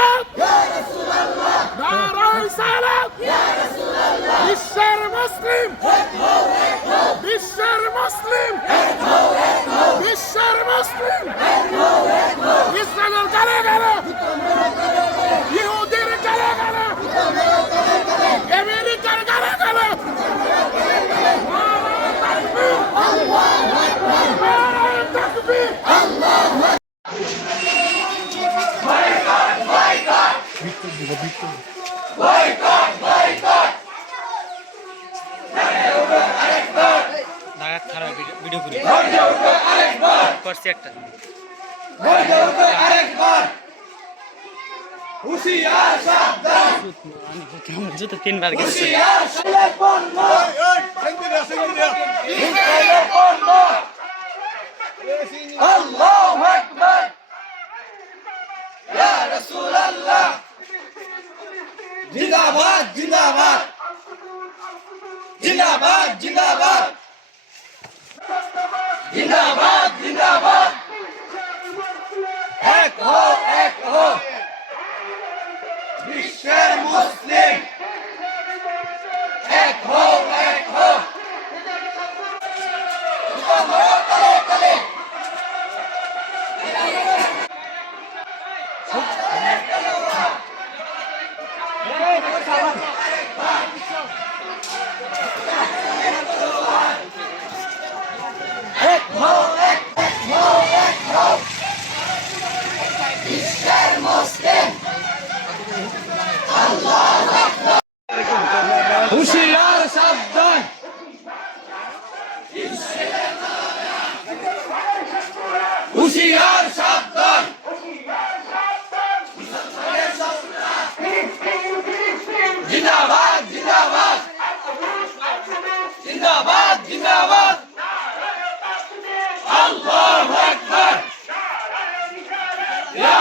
সালাত নারায়ে সালাত বিশ্বের মুসলিম বিশ্বের মুসলিম বিশ্বের মুসলিম ইসরায়েলের গালে গালে ইহুদির গালে গালে আমেরিকার গালে গালে নারায়ে তাকবীর দাগাত খারাপ ভিডিও করি করছি একটা হুশিয়ার সাবধান জুতো তিনবার গেছে হুশিয়ার সাবধান আল্লাহু আকবার ইয়া রাসূলুল্লাহ জিন্দাবাদ জিন্দাবাদ জিন্দাবাদ জিন্দাবাদ জিন্দাবাদ জিন্দাবাদ এক হো বিশ্বের মুসলিম এক হো বিশ্বের মুসলিম হুশিয়ার সাবধান হুশিয়ার সাবধান জিন্দাবাদ জিন্দাবাদ জিন্দাবাদ জিন্দাবাদ আল্লাহু আকবার ইয়া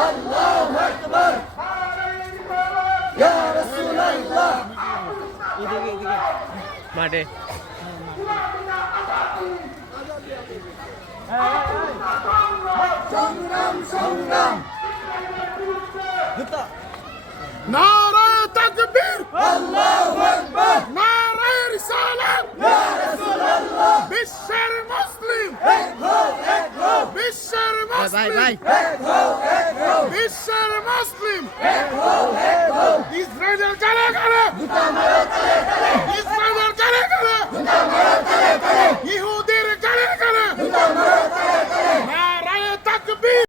আল্লাহু আকবার ইয়া রাসূলুল্লাহ মাঠে সংগ্রাম সংগ্রাম নারায়ে তাকবীর আল্লাহু আকবার নারায়ে রিসালাত ইয়া রাসূলুল্লাহ বিশ্বের মুসলিম এক হো বিশ্বের ভাই মুসলিম ভাই এক হো বিশ্বের মুসলিম এক হো ইসরায়েলের গালে গালে দুটা মারো তলে তলে ইসরায়েলের গালে গালে দুটা মারো তলে তলে ইহুদি